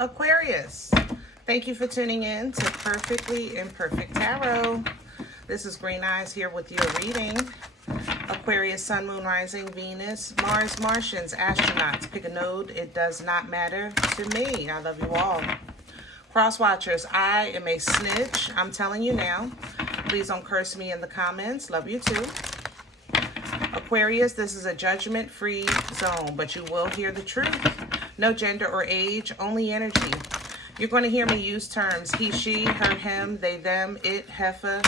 Aquarius, thank you for tuning in to Perfectly Imperfect Tarot. This is Green Eyes here with your reading. Aquarius, Sun, Moon, Rising, Venus, Mars, Martians, astronauts. Pick a node. It does not matter to me. I love you all. Cross watchers, I am a snitch. I'm telling you now. Please don't curse me in the comments. Love you too. Aquarius, this is a judgment-free zone, but you will hear the truth. No gender or age, only energy. You're going to hear me use terms he, she, her, him, they, them, it, heifer,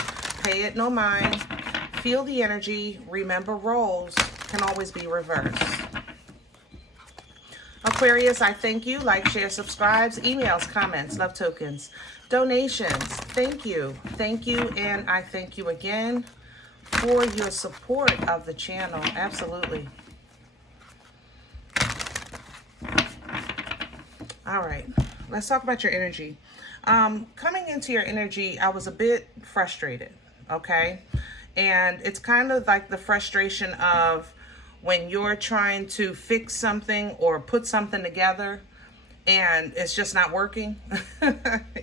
pay it, no mind. Feel the energy. Remember, roles can always be reversed. Aquarius, I thank you. Like, share, subscribes, emails, comments, love tokens, donations. Thank you. Thank you, and I thank you again for your support of the channel. Absolutely. All right, let's talk about your energy. Coming into your energy, I was a bit frustrated, okay? And it's kind of like the frustration of when you're trying to fix something or put something together and it's just not working,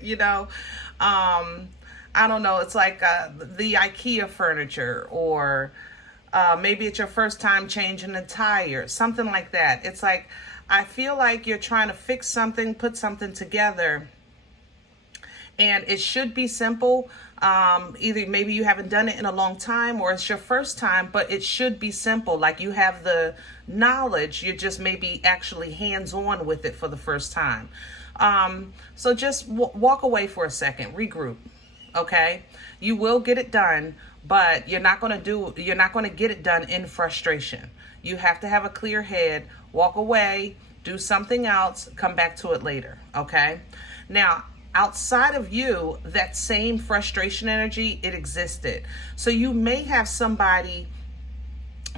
you know? I don't know, it's like the IKEA furniture, or maybe it's your first time changing a tire, something like that. It's like, I feel like you're trying to fix something, put something together, and it should be simple. Either maybe you haven't done it in a long time, or it's your first time, but it should be simple. Like you have the knowledge, you're just maybe actually hands-on with it for the first time. So just walk away for a second, regroup, okay? You will get it done, but you're not going to get it done in frustration. You have to have a clear head, walk away, do something else, come back to it later, okay? Now, outside of you, that same frustration energy, it existed. So you may have somebody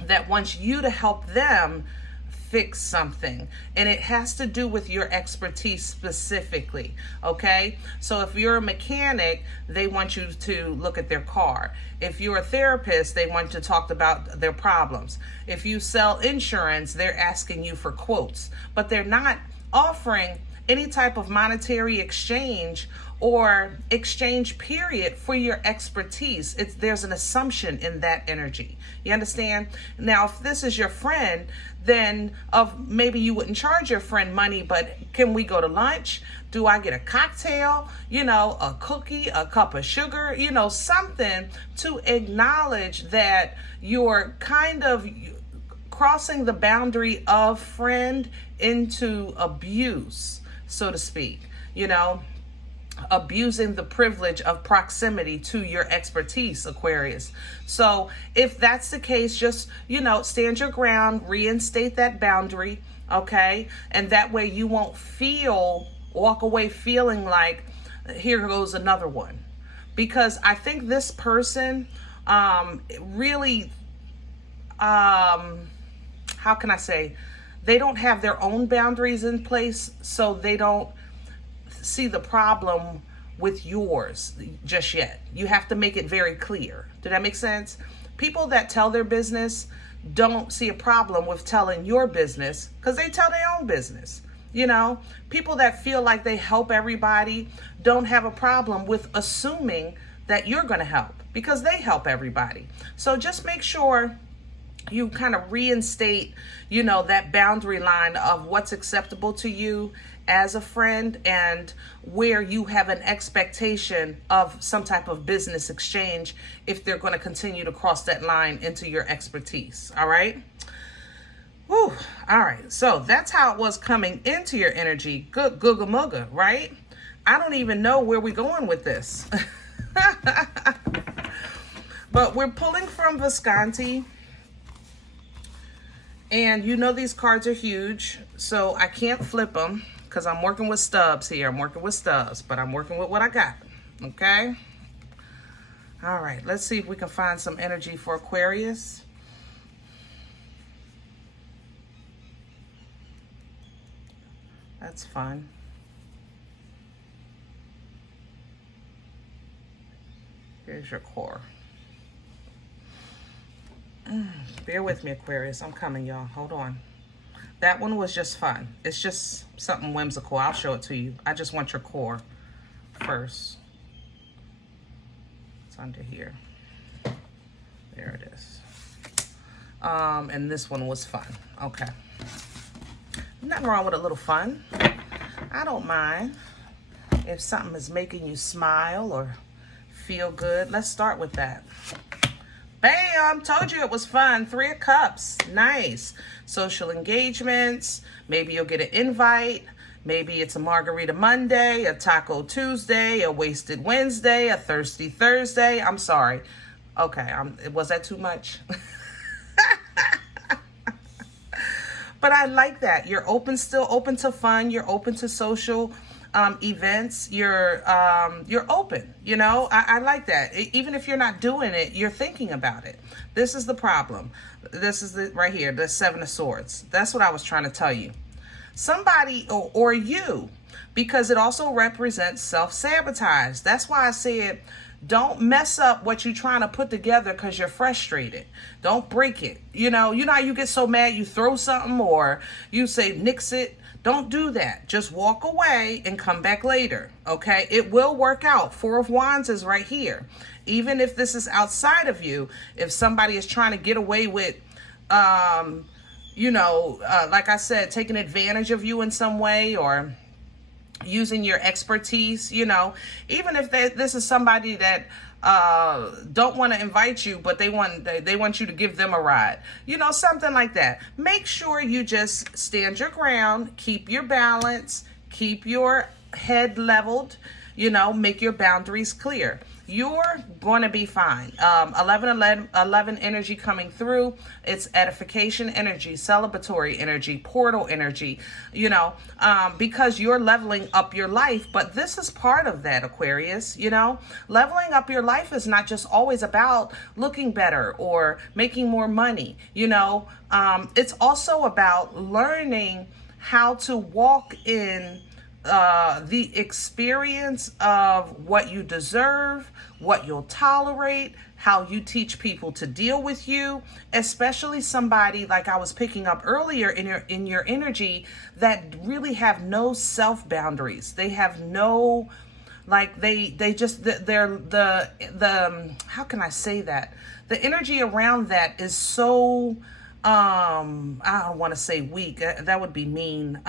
that wants you to help them fix something, and it has to do with your expertise specifically, okay? So if you're a mechanic, they want you to look at their car. If you're a therapist, they want to talk about their problems. If you sell insurance, they're asking you for quotes, but they're not offering any type of monetary exchange or exchange period for your expertise. There's an assumption in that energy. You understand? Now, if this is your friend, then maybe you wouldn't charge your friend money, but can we go to lunch? Do I get a cocktail? You know, a cookie, a cup of sugar, you know, something to acknowledge that you're kind of crossing the boundary of friend into abuse, so to speak, you know, abusing the privilege of proximity to your expertise, Aquarius. So if that's the case, just, you know, stand your ground, reinstate that boundary, okay? And that way you won't walk away feeling like, here goes another one. Because I think this person really, how can I say, they don't have their own boundaries in place, so they don't see the problem with yours just yet. You have to make it very clear. Did that make sense? People that tell their business don't see a problem with telling your business because they tell their own business. You know, people that feel like they help everybody don't have a problem with assuming that you're going to help because they help everybody. So just make sure you kind of reinstate, you know, that boundary line of what's acceptable to you as a friend and where you have an expectation of some type of business exchange if they're going to continue to cross that line into your expertise. All right. Whew. All right. So that's how it was coming into your energy. Good googa mooga, right? I don't even know where we're going with this. But we're pulling from Visconti. And you know these cards are huge, so I can't flip them because I'm working with stubs here. I'm working with stubs, but I'm working with what I got, okay? All right, let's see if we can find some energy for Aquarius. That's fun. Here's your core. Bear with me, Aquarius. I'm coming, y'all. Hold on. That one was just fun. It's just something whimsical. I'll show it to you. I just want your core first. It's under here. There it is. And this one was fun. Okay. Nothing wrong with a little fun. I don't mind if something is making you smile or feel good. Let's start with that. Bam! Told you it was fun. 3 of Cups. Nice. Social engagements. Maybe you'll get an invite. Maybe it's a Margarita Monday, a Taco Tuesday, a Wasted Wednesday, a Thirsty Thursday. I'm sorry. Okay, was that too much? But I like that. You're still open to fun. You're open to social events. You're open, you know. I like that. Even if you're not doing it, you're thinking about it. This is the problem. This is right here, the 7 of Swords. That's what I was trying to tell you. Somebody or you, because it also represents self-sabotage. That's why I said, don't mess up what you're trying to put together because you're frustrated. Don't break it. You know how you get so mad you throw something or you say nix it. Don't do that. Just walk away and come back later. Okay? It will work out. 4 of Wands is right here. Even if this is outside of you, if somebody is trying to get away with, like I said, taking advantage of you in some way or using your expertise, even if this is somebody that don't want to invite you, but they want you to give them a ride, something like that. Make sure you just stand your ground, keep your balance, keep your head leveled, make your boundaries clear. You're going to be fine. 11 energy coming through. It's edification energy, celebratory energy, portal energy, because you're leveling up your life. But this is part of that, Aquarius, leveling up your life is not just always about looking better or making more money. It's also about learning how to walk in the experience of what you deserve, what you'll tolerate, how you teach people to deal with you, especially somebody like I was picking up earlier in your energy that really have no self boundaries. They have no, like they're how can I say that? The energy around that is so I don't want to say weak. That would be mean.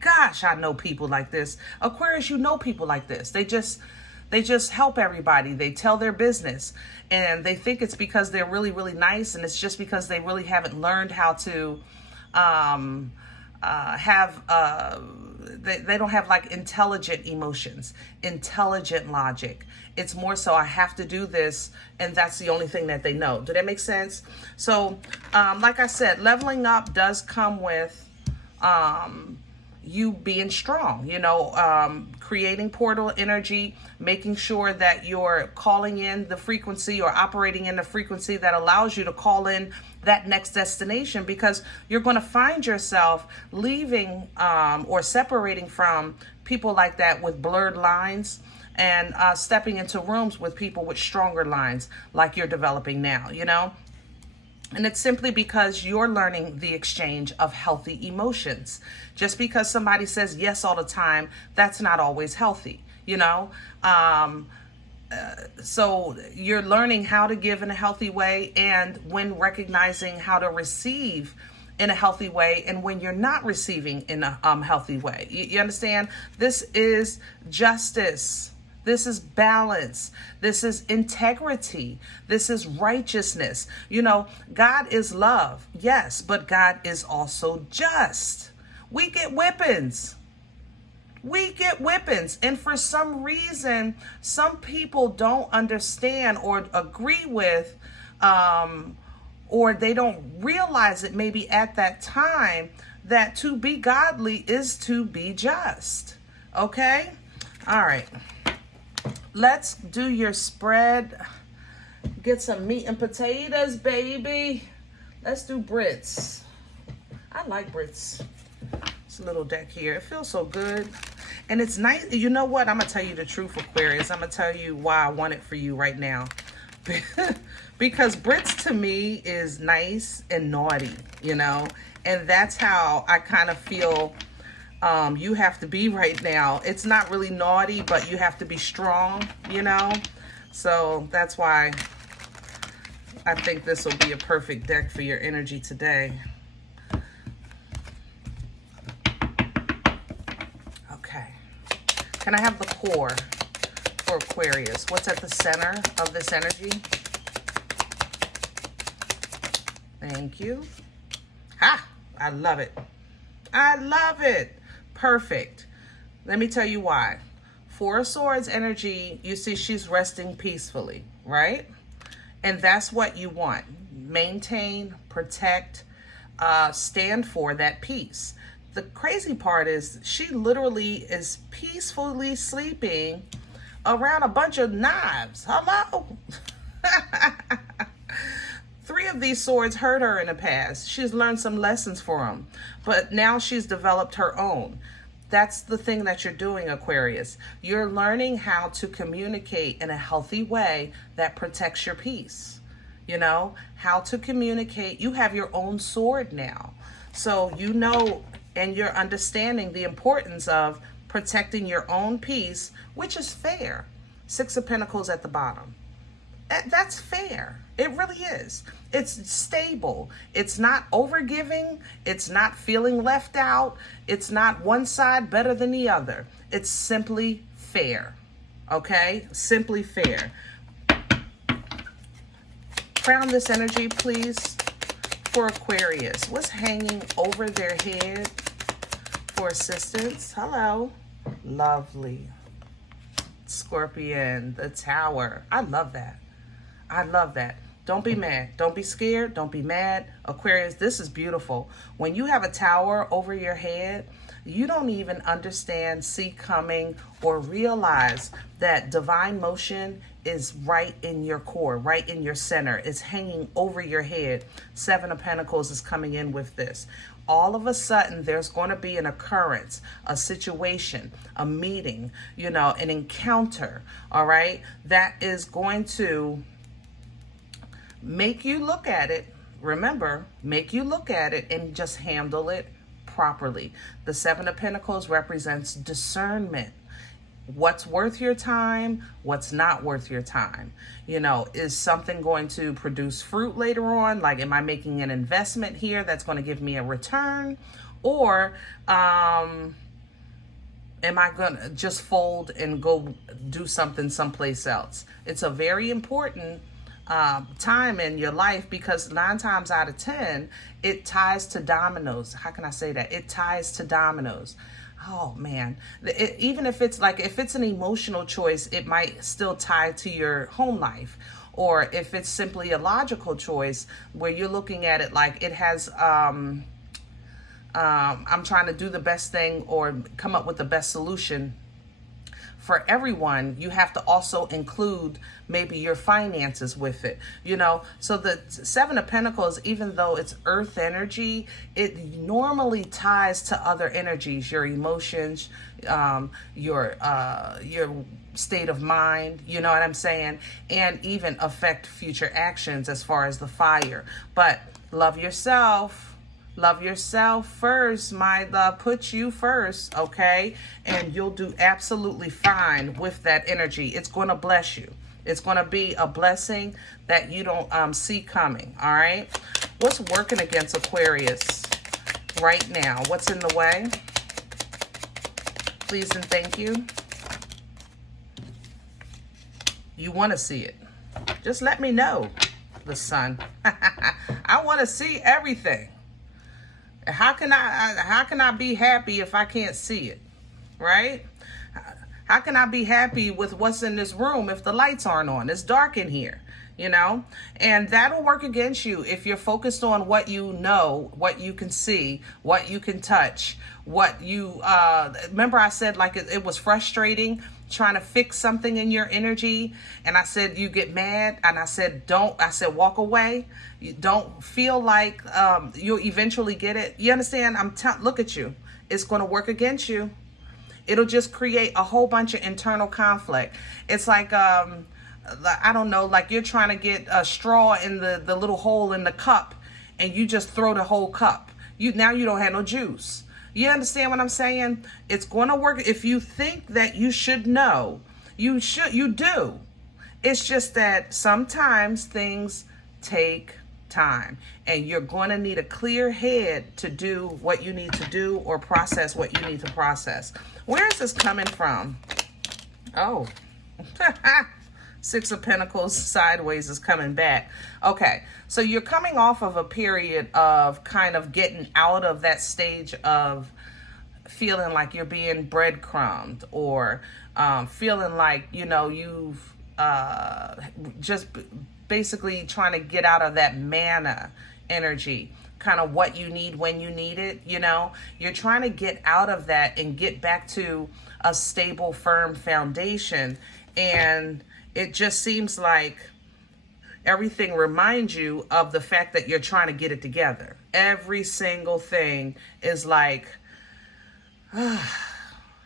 Gosh, I know people like this. Aquarius, you know people like this. They just help everybody. They tell their business and they think it's because they're really, really nice, and it's just because they really haven't learned how to they don't have like intelligent emotions, intelligent logic. It's more so I have to do this, and that's the only thing that they know. Did that make sense? So like I said, leveling up does come with you being strong, creating portal energy, making sure that you're calling in the frequency or operating in the frequency that allows you to call in that next destination, because you're going to find yourself leaving or separating from people like that with blurred lines and stepping into rooms with people with stronger lines like you're developing now, And it's simply because you're learning the exchange of healthy emotions. Just because somebody says yes all the time, that's not always healthy, So you're learning how to give in a healthy way, and when recognizing how to receive in a healthy way, and when you're not receiving in a healthy way. You understand? This is justice. This is balance. This is integrity. This is righteousness. God is love, yes, but God is also just. We get whippings. And for some reason, some people don't understand or agree with, or they don't realize it maybe at that time, that to be godly is to be just. Okay? All right. Let's do your spread. Get some meat and potatoes, baby. Let's do Brits. I like Brits. It's a little deck here. It feels so good. And it's nice. You know what? I'm going to tell you the truth, Aquarius. I'm going to tell you why I want it for you right now. Because Brits to me is nice and naughty, And that's how I kind of feel you have to be right now. It's not really naughty, but you have to be strong, you know? So that's why I think this will be a perfect deck for your energy today. Okay. Can I have the core for Aquarius? What's at the center of this energy? Thank you. Ha! I love it. I love it. Perfect. Let me tell you why. Four of Swords energy, you see she's resting peacefully, right? And that's what you want. Maintain, protect, stand for that peace. The crazy part is she literally is peacefully sleeping around a bunch of knives. Hello? Three of these swords hurt her in the past. She's learned some lessons for them, but now she's developed her own. That's the thing that you're doing, Aquarius. You're learning how to communicate in a healthy way that protects your peace. You know, how to communicate. You have your own sword now. So you know, and you're understanding the importance of protecting your own peace, which is fair. Six of Pentacles at the bottom. That's fair. It really is. It's stable. It's not overgiving. It's not feeling left out. It's not one side better than the other. It's simply fair. Okay? Simply fair. Crown this energy, please, for Aquarius. What's hanging over their head for assistance? Hello. Lovely. Scorpion, the Tower. I love that. I love that. Don't be mad. Don't be scared. Don't be mad. Aquarius, this is beautiful. When you have a tower over your head, you don't even understand, see coming, or realize that divine motion is right in your core, right in your center. It's hanging over your head. Seven of Pentacles is coming in with this. All of a sudden, there's going to be an occurrence, a situation, a meeting, you know, an encounter, all right, that is going to make you look at it. Remember, make you look at it and just handle it properly. The Seven of Pentacles represents discernment. What's worth your time? What's not worth your time? You know, is something going to produce fruit later on? Like, am I making an investment here that's going to give me a return? Or am I going to just fold and go do something someplace else? It's a very important time in your life, because 9 times out of 10 it ties to dominoes. How can I say that? It ties to dominoes. Oh man, even if it's like, if it's an emotional choice, it might still tie to your home life. Or if it's simply a logical choice where you're looking at it like it has I'm trying to do the best thing or come up with the best solution for everyone, you have to also include maybe your finances with it, you know. So the Seven of Pentacles, even though it's earth energy, it normally ties to other energies, your emotions, your state of mind, you know what I'm saying, and even affect future actions as far as the fire. But love yourself. Love yourself first, my love. Put you first, okay? And you'll do absolutely fine with that energy. It's going to bless you. It's going to be a blessing that you don't see coming, all right? What's working against Aquarius right now? What's in the way? Please and thank you. You want to see it. Just let me know, the sun. I want to see everything. How can I be happy if I can't see it, right? How can I be happy with what's in this room if the lights aren't on? It's dark in here, you know? And that'll work against you if you're focused on what you know, what you can see, what you can touch, what you, remember I said like it was frustrating trying to fix something in your energy, and I said you get mad, and I said walk away. You don't feel like you'll eventually get it. You understand? Look at you. It's going to work against you. It'll just create a whole bunch of internal conflict. It's like I don't know, like you're trying to get a straw in the little hole in the cup, and you just throw the whole cup. now you don't have no juice. You understand what I'm saying? It's going to work. If you think that you should know, you do. It's just that sometimes things take time, and you're going to need a clear head to do what you need to do or process what you need to process. Where is this coming from? Oh, Six of Pentacles sideways is coming back. Okay, so you're coming off of a period of kind of getting out of that stage of feeling like you're being breadcrumbed, or feeling like, you know, you've just basically trying to get out of that mana energy, kind of what you need when you need it. You know, you're trying to get out of that and get back to a stable, firm foundation. And it just seems like everything reminds you of the fact that you're trying to get it together. Every single thing is like,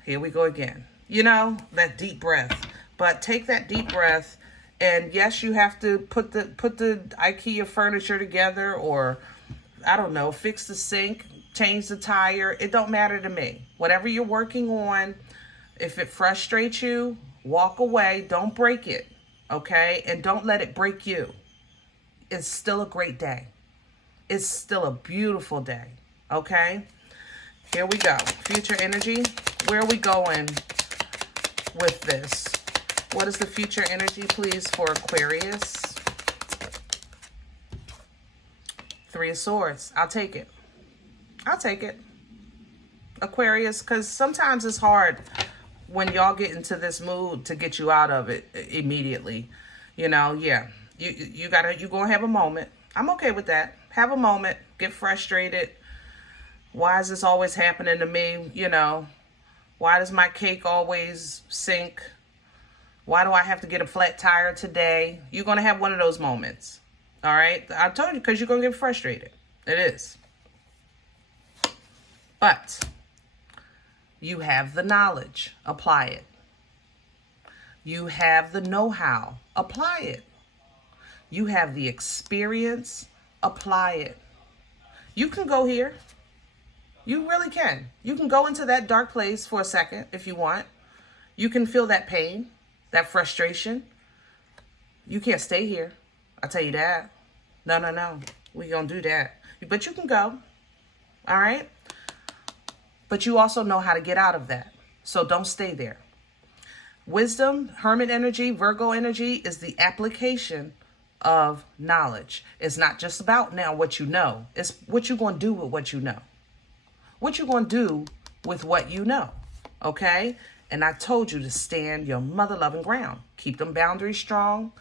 here we go again. You know, that deep breath. But take that deep breath, and yes, you have to put the IKEA furniture together, or I don't know, fix the sink, change the tire. It don't matter to me. Whatever you're working on, if it frustrates you, walk away. Don't break it, okay? And don't let it break you. It's still a great day. It's still a beautiful day, okay? Here we go. Future energy. Where are we going with this? What is the future energy, please, for Aquarius? Three of Swords. I'll take it. I'll take it. Aquarius, because sometimes it's hard when y'all get into this mood to get you out of it immediately. You know, yeah. You're going to have a moment. I'm okay with that. Have a moment. Get frustrated. Why is this always happening to me? You know, why does my cake always sink? Why do I have to get a flat tire today? You're going to have one of those moments. All right? I told you, because you're going to get frustrated. It is. But you have the knowledge. Apply it. You have the know-how. Apply it. You have the experience. Apply it. You can go here. You really can. You can go into that dark place for a second if you want. You can feel that pain, that frustration. You can't stay here. I'll tell you that. No. We're going to do that. But you can go. All right? But you also know how to get out of that. So don't stay there. Wisdom, Hermit energy, Virgo energy is the application of knowledge. It's not just about now what you know. It's what you're going to do with what you know. What you're going to do with what you know. Okay? And I told you to stand your mother-loving ground. Keep them boundaries strong.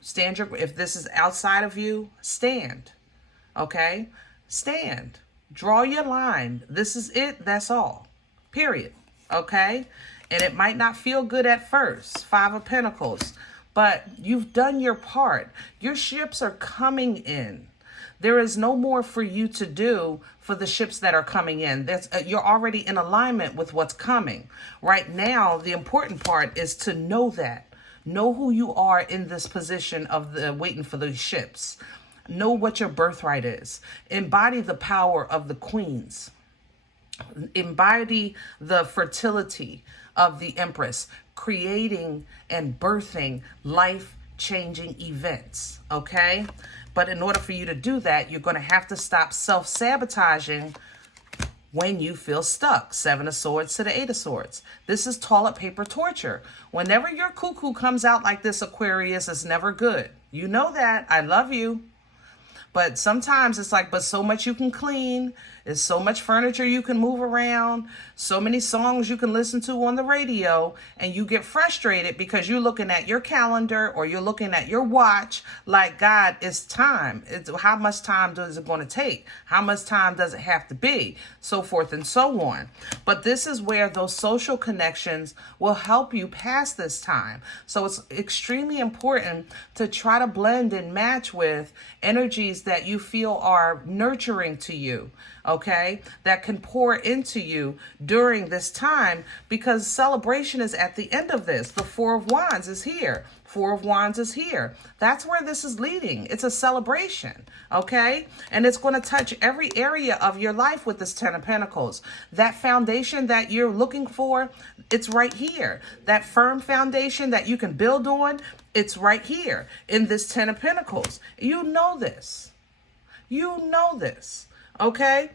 Stand your, if this is outside of you, stand. Okay? Stand. Draw your line. This is it. That's all. Period. Okay? And it might not feel good at first. Five of Pentacles. But you've done your part. Your ships are coming in. There is no more for you to do for the ships that are coming in. You're already in alignment with what's coming. Right now, the important part is to know that. Know who you are in this position of the waiting for the ships. Know what your birthright is. Embody the power of the queens. Embody the fertility of the Empress, creating and birthing life-changing events, okay? But in order for you to do that, you're going to have to stop self-sabotaging when you feel stuck. Seven of Swords to the Eight of Swords. This is toilet paper torture. Whenever your cuckoo comes out like this, Aquarius, it's never good. You know that. I love you. But sometimes it's like, but so much you can clean. There's so much furniture you can move around. So many songs you can listen to on the radio. And you get frustrated because you're looking at your calendar or you're looking at your watch like, God, it's time. How much time is it going to take? How much time does it have to be? So forth and so on. But this is where those social connections will help you pass this time. So it's extremely important to try to blend and match with energies that you feel are nurturing to you. okay, that can pour into you during this time, because celebration is at the end of this. The Four of Wands is here. Four of Wands is here. That's where this is leading. It's a celebration, okay? And it's going to touch every area of your life with this Ten of Pentacles. That foundation that you're looking for, it's right here. That firm foundation that you can build on, it's right here in this Ten of Pentacles. You know this. You know this, okay?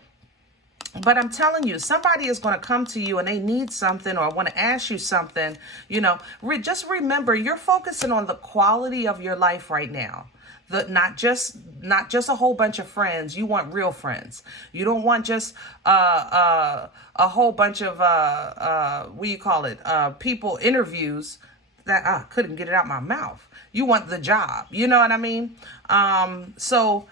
But I'm telling you, somebody is going to come to you and they need something or want to ask you something. You know, just remember, you're focusing on the quality of your life right now. Not just a whole bunch of friends. You want real friends. You don't want just a whole bunch of what do you call it? People interviews that I couldn't get it out my mouth. You want the job. You know what I mean? So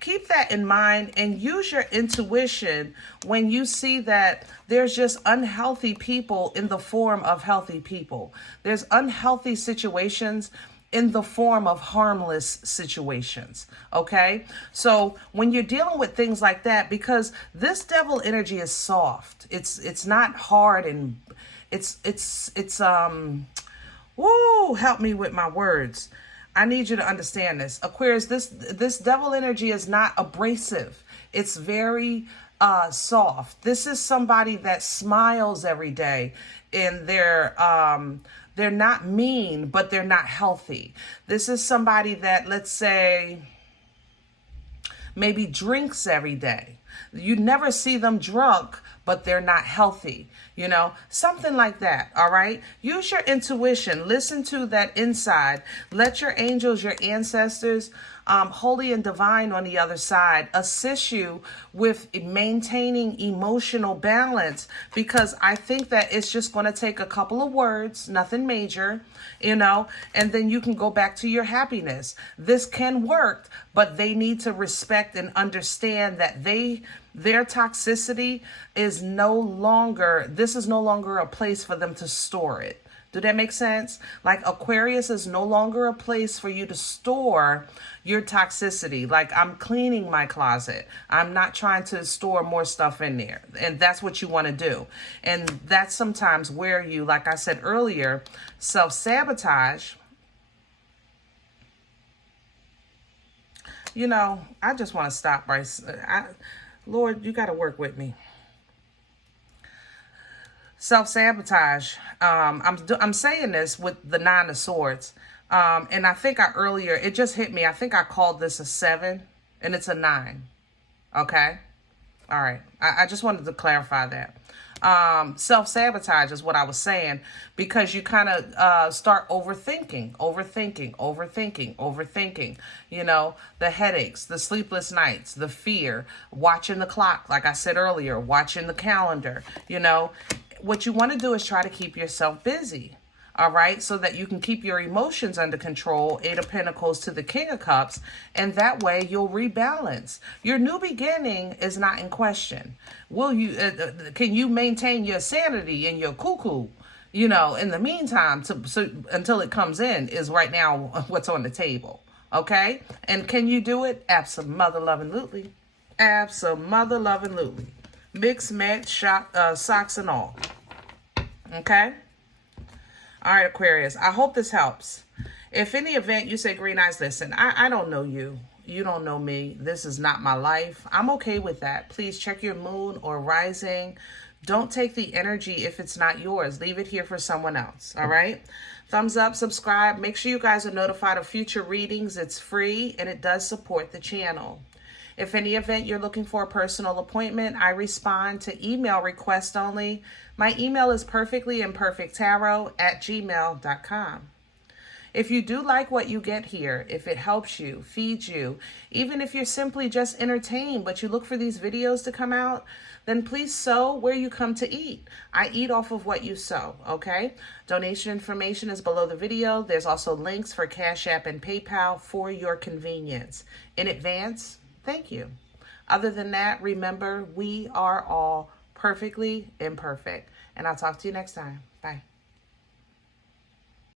keep that in mind and use your intuition when you see that there's just unhealthy people in the form of healthy people. There's unhealthy situations in the form of harmless situations, okay? So when you're dealing with things like that, because this devil energy is soft, it's not hard, and it's woo, help me with my words. I need you to understand this. Aquarius, this devil energy is not abrasive. It's very soft. This is somebody that smiles every day, and they're not mean, but they're not healthy. This is somebody that, let's say, maybe drinks every day. You never see them drunk, but they're not healthy. You know, something like that. All right. Use your intuition. Listen to that inside. Let your angels, your ancestors, holy and divine on the other side, assist you with maintaining emotional balance, because I think that it's just going to take a couple of words, nothing major, you know, and then you can go back to your happiness. This can work, but they need to respect and understand that their toxicity is no longer, this is no longer a place for them to store it. Do that make sense? Like Aquarius is no longer a place for you to store your toxicity. Like, I'm cleaning my closet. I'm not trying to store more stuff in there. And that's what you want to do. And that's sometimes where you, like I said earlier, self-sabotage. You know, I just want to stop right. Lord, you got to work with me. Self-sabotage. I'm saying this with the Nine of Swords. And I think earlier, it just hit me. I think I called this a 7 and it's a 9. Okay. All right. I just wanted to clarify that. Self-sabotage is what I was saying, because you kind of start overthinking, you know, the headaches, the sleepless nights, the fear, watching the clock, like I said earlier, watching the calendar. You know, what you want to do is try to keep yourself busy. All right, so that you can keep your emotions under control. 8 of Pentacles to the King of Cups, and that way you'll rebalance. Your new beginning is not in question. Will you? Can you maintain your sanity and your cuckoo? You know, in the meantime, until it comes in, is right now what's on the table. Okay, and can you do it? Absolutely, absolutely. Mix, match, socks and all. Okay. All right, Aquarius, I hope this helps. If in the event you say, Green Eyes, listen, I don't know you. You don't know me. This is not my life. I'm okay with that. Please check your moon or rising. Don't take the energy if it's not yours. Leave it here for someone else, all right? Thumbs up, subscribe. Make sure you guys are notified of future readings. It's free, and it does support the channel. If in the event you're looking for a personal appointment, I respond to email request only. My email is perfectlyimperfecttarot@gmail.com. If you do like what you get here, if it helps you, feeds you, even if you're simply just entertained, but you look for these videos to come out, then please sow where you come to eat. I eat off of what you sow, okay? Donation information is below the video. There's also links for Cash App and PayPal for your convenience. In advance, thank you. Other than that, remember, we are all perfectly imperfect. And I'll talk to you next time. Bye.